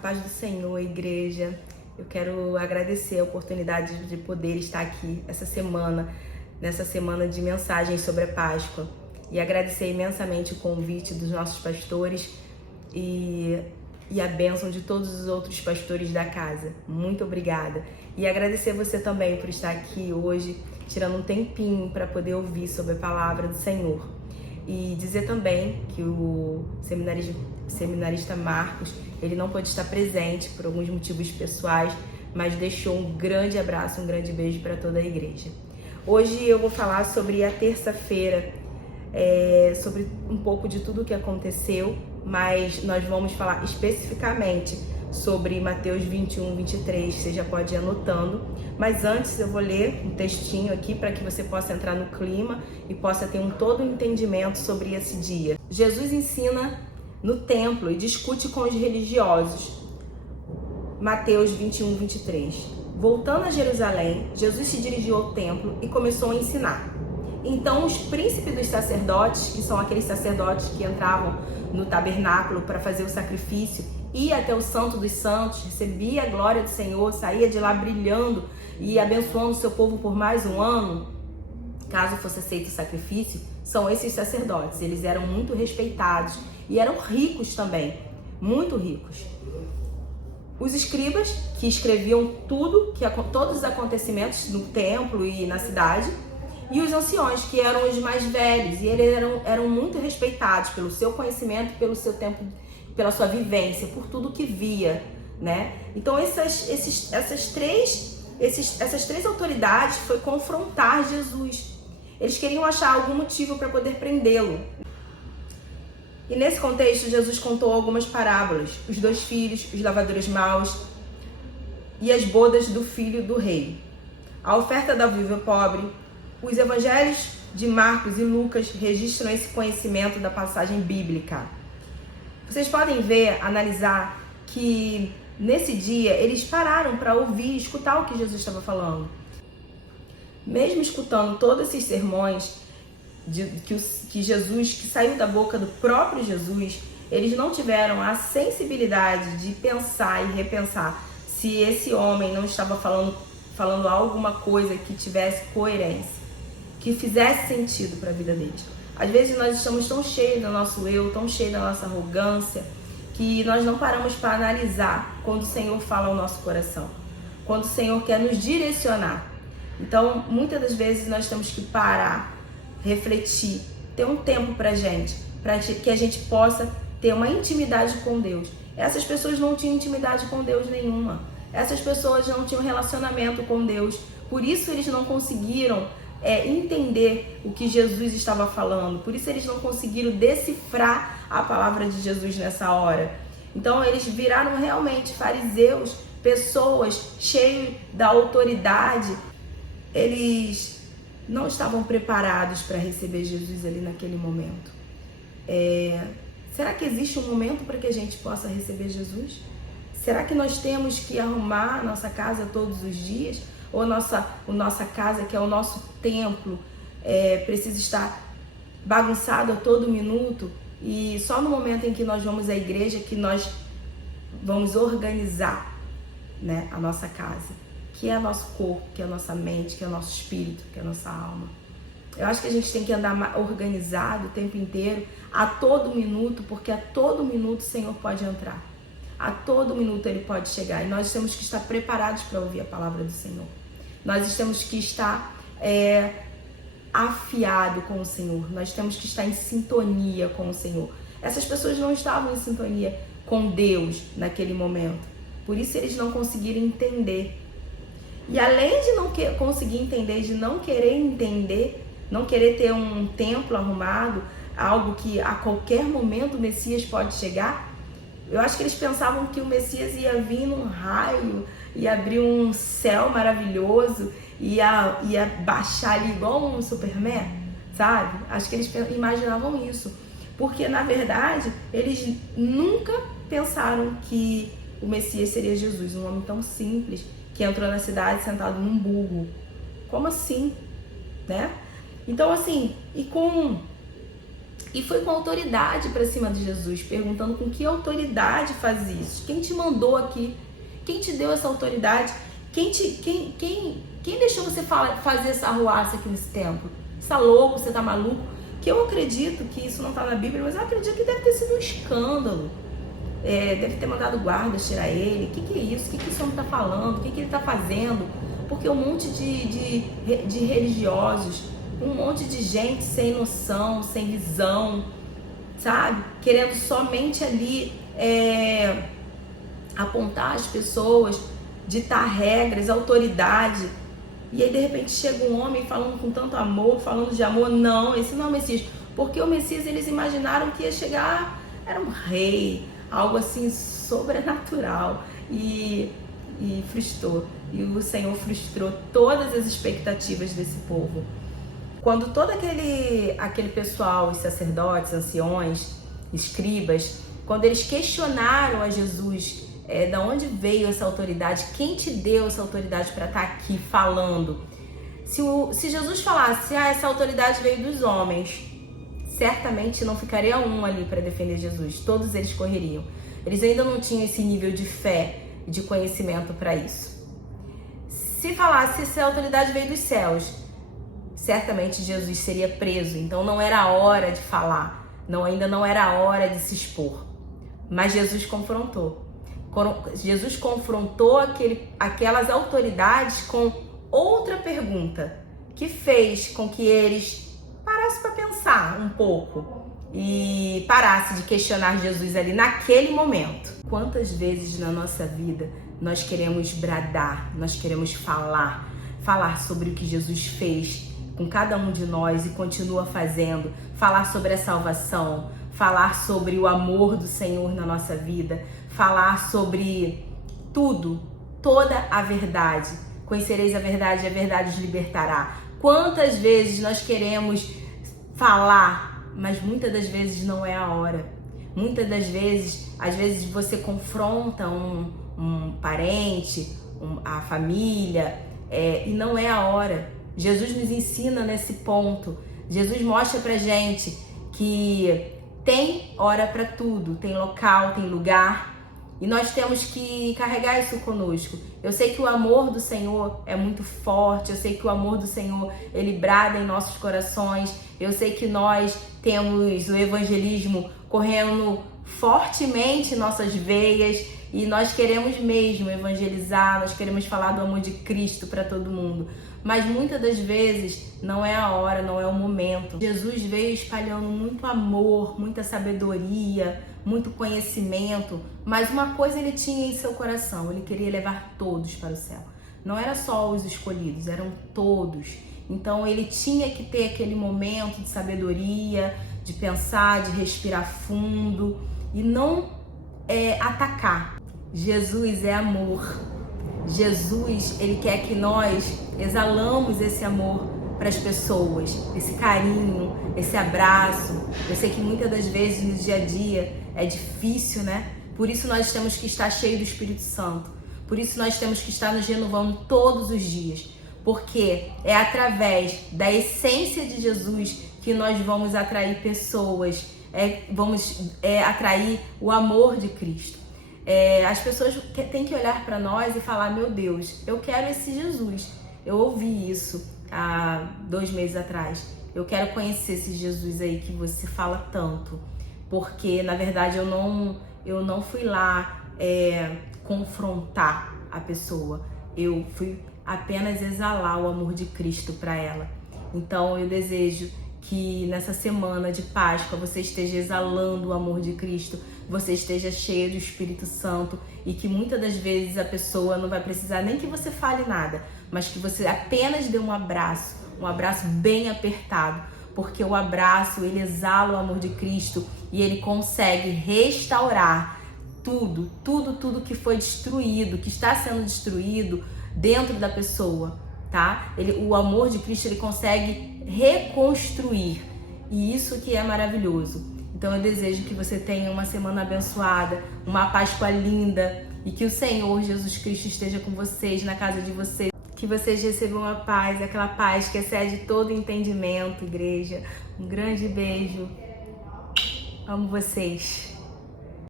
paz do Senhor, igreja. Eu quero agradecer a oportunidade de poder estar aqui essa semana, nessa semana de mensagens sobre a Páscoa. E agradecer imensamente o convite dos nossos pastores e a bênção de todos os outros pastores da casa. Muito obrigada. E agradecer você também por estar aqui hoje, tirando um tempinho para poder ouvir sobre a palavra do Senhor. E dizer também que o seminarista Marcos, ele não pôde estar presente por alguns motivos pessoais, mas deixou um grande abraço, um grande beijo para toda a igreja. Hoje eu vou falar sobre a terça-feira, sobre um pouco de tudo o que aconteceu, mas nós vamos falar especificamente sobre Mateus 21, 23, você já pode ir anotando. Mas antes eu vou ler um textinho aqui para que você possa entrar no clima e possa ter todo um entendimento sobre esse dia. Jesus ensina no templo e discute com os religiosos. Mateus 21, 23. Voltando a Jerusalém, Jesus se dirigiu ao templo e começou a ensinar. Então os príncipes dos sacerdotes, que são aqueles sacerdotes que entravam no tabernáculo para fazer o sacrifício, ia até o Santo dos Santos, recebia a glória do Senhor, saía de lá brilhando e abençoando o seu povo por mais um ano, caso fosse aceito o sacrifício, são esses sacerdotes. Eles eram muito respeitados e eram ricos também, muito ricos. Os escribas, que escreviam todos os acontecimentos no templo e na cidade, e os anciões, que eram os mais velhos, e eles eram muito respeitados pelo seu conhecimento, pelo seu tempo, pela sua vivência, por tudo que via, né? Então essas três autoridades foi confrontar Jesus. Eles queriam achar algum motivo para poder prendê-lo. E nesse contexto, Jesus contou algumas parábolas: os 2 filhos, os lavradores maus e as bodas do filho do rei, a oferta da viúva pobre. Os evangelhos de Marcos e Lucas registram esse conhecimento da passagem bíblica. Vocês podem ver, analisar que nesse dia eles pararam para ouvir, escutar o que Jesus estava falando. Mesmo escutando todos esses sermões que saiu da boca do próprio Jesus, eles não tiveram a sensibilidade de pensar e repensar se esse homem não estava falando alguma coisa que tivesse coerência, que fizesse sentido para a vida deles. Às vezes nós estamos tão cheios do nosso eu, tão cheios da nossa arrogância, que nós não paramos para analisar quando o Senhor fala ao nosso coração, quando o Senhor quer nos direcionar. Então, muitas das vezes nós temos que parar, refletir, ter um tempo para que a gente possa ter uma intimidade com Deus. Essas pessoas não tinham intimidade com Deus nenhuma. Essas pessoas não tinham relacionamento com Deus. Por isso eles não conseguiram entender o que Jesus estava falando. Por isso eles não conseguiram decifrar a palavra de Jesus nessa hora. Então eles viraram realmente fariseus, pessoas cheias da autoridade. Eles não estavam preparados para receber Jesus ali naquele momento. Será que existe um momento para que a gente possa receber Jesus? Será que nós temos que arrumar a nossa casa todos os dias? Ou a nossa casa, que é o nosso templo, precisa estar bagunçado a todo minuto? E só no momento em que nós vamos à igreja que nós vamos organizar, né, a nossa casa, que é nosso corpo, que é a nossa mente, que é o nosso espírito, que é a nossa alma. Eu acho que a gente tem que andar organizado o tempo inteiro, a todo minuto, porque a todo minuto o Senhor pode entrar. A todo minuto Ele pode chegar. E nós temos que estar preparados para ouvir a palavra do Senhor. Nós temos que estar afiado com o Senhor. Nós temos que estar em sintonia com o Senhor. Essas pessoas não estavam em sintonia com Deus naquele momento. Por isso eles não conseguiram entender. E além de não conseguir entender, de não querer entender, não querer ter um templo arrumado, algo que a qualquer momento o Messias pode chegar, eu acho que eles pensavam que o Messias ia vir num raio, ia abrir um céu maravilhoso, ia baixar ali igual um Superman, sabe? Acho que eles imaginavam isso. Porque, na verdade, eles nunca pensaram que o Messias seria Jesus, um homem tão simples, que entrou na cidade sentado num burro. Como assim? Né? Então, assim, e com e foi com autoridade para cima de Jesus, perguntando com que autoridade faz isso? Quem te mandou aqui? Quem te deu essa autoridade? Quem deixou você fazer essa arruaça aqui nesse templo? Você tá louco? Você tá maluco? Que eu acredito que isso não tá na Bíblia, mas eu acredito que deve ter sido um escândalo. Deve ter mandado guardas tirar ele. O que é isso? O que esse homem tá falando? O que ele tá fazendo? Porque um monte de religiosos, um monte de gente sem noção, sem visão, sabe? Querendo somente ali apontar as pessoas, ditar regras, autoridade. E aí de repente chega um homem falando com tanto amor, falando de amor. Não, esse não é o Messias. Porque o Messias eles imaginaram que ia chegar, era um rei, algo assim sobrenatural. E frustrou. E o Senhor frustrou todas as expectativas desse povo. Quando todo aquele pessoal, os sacerdotes, anciões, escribas, quando eles questionaram a Jesus, da onde veio essa autoridade, quem te deu essa autoridade para estar aqui falando? Se Jesus falasse, essa autoridade veio dos homens, certamente não ficaria um ali para defender Jesus, todos eles correriam. Eles ainda não tinham esse nível de fé, de conhecimento para isso. Se falasse se a autoridade veio dos céus, certamente Jesus seria preso, então não era a hora de falar, ainda não era a hora de se expor. Mas Jesus confrontou. Jesus confrontou aquelas autoridades com outra pergunta, que fez com que eles parassem para pensar um pouco e parassem de questionar Jesus ali naquele momento. Quantas vezes na nossa vida nós queremos bradar, nós queremos falar sobre o que Jesus fez com cada um de nós e continua fazendo, falar sobre a salvação, falar sobre o amor do Senhor na nossa vida, falar sobre tudo, toda a verdade. Conhecereis a verdade e a verdade os libertará. Quantas vezes nós queremos falar, mas muitas das vezes não é a hora. Muitas das vezes, às vezes você confronta um parente, a família, e não é a hora. Jesus nos ensina nesse ponto. Jesus mostra pra gente que tem hora para tudo, tem local, tem lugar, e nós temos que carregar isso conosco. Eu sei que o amor do Senhor é muito forte, eu sei que o amor do Senhor, ele brada em nossos corações, eu sei que nós temos o evangelismo correndo fortemente em nossas veias, e nós queremos mesmo evangelizar, nós queremos falar do amor de Cristo para todo mundo. Mas muitas das vezes não é a hora, não é o momento. Jesus veio espalhando muito amor, muita sabedoria, muito conhecimento, mas uma coisa ele tinha em seu coração, ele queria levar todos para o céu. Não era só os escolhidos, eram todos. Então ele tinha que ter aquele momento de sabedoria, de pensar, de respirar fundo e não atacar. Jesus é amor. Jesus, ele quer que nós exalamos esse amor para as pessoas, esse carinho, esse abraço. Eu sei que muitas das vezes no dia a dia é difícil, né? Por isso nós temos que estar cheios do Espírito Santo. Por isso nós temos que estar nos renovando todos os dias. Porque é através da essência de Jesus que nós vamos atrair pessoas, vamos atrair o amor de Cristo. As pessoas têm que olhar para nós e falar, meu Deus, eu quero esse Jesus. Eu ouvi isso há 2 meses atrás. Eu quero conhecer esse Jesus aí que você fala tanto. Porque, na verdade, eu não fui lá confrontar a pessoa. Eu fui apenas exalar o amor de Cristo para ela. Então, eu desejo que nessa semana de Páscoa você esteja exalando o amor de Cristo, você esteja cheio do Espírito Santo e que muitas das vezes a pessoa não vai precisar nem que você fale nada, mas que você apenas dê um abraço bem apertado, porque o abraço, ele exala o amor de Cristo e ele consegue restaurar tudo que foi destruído, que está sendo destruído dentro da pessoa, tá? O amor de Cristo, ele consegue reconstruir, e isso que é maravilhoso. Então eu desejo que você tenha uma semana abençoada, uma Páscoa linda, e que o Senhor Jesus Cristo esteja com vocês, na casa de vocês. Que vocês recebam a paz, aquela paz que excede todo entendimento, igreja. Um grande beijo. Amo vocês.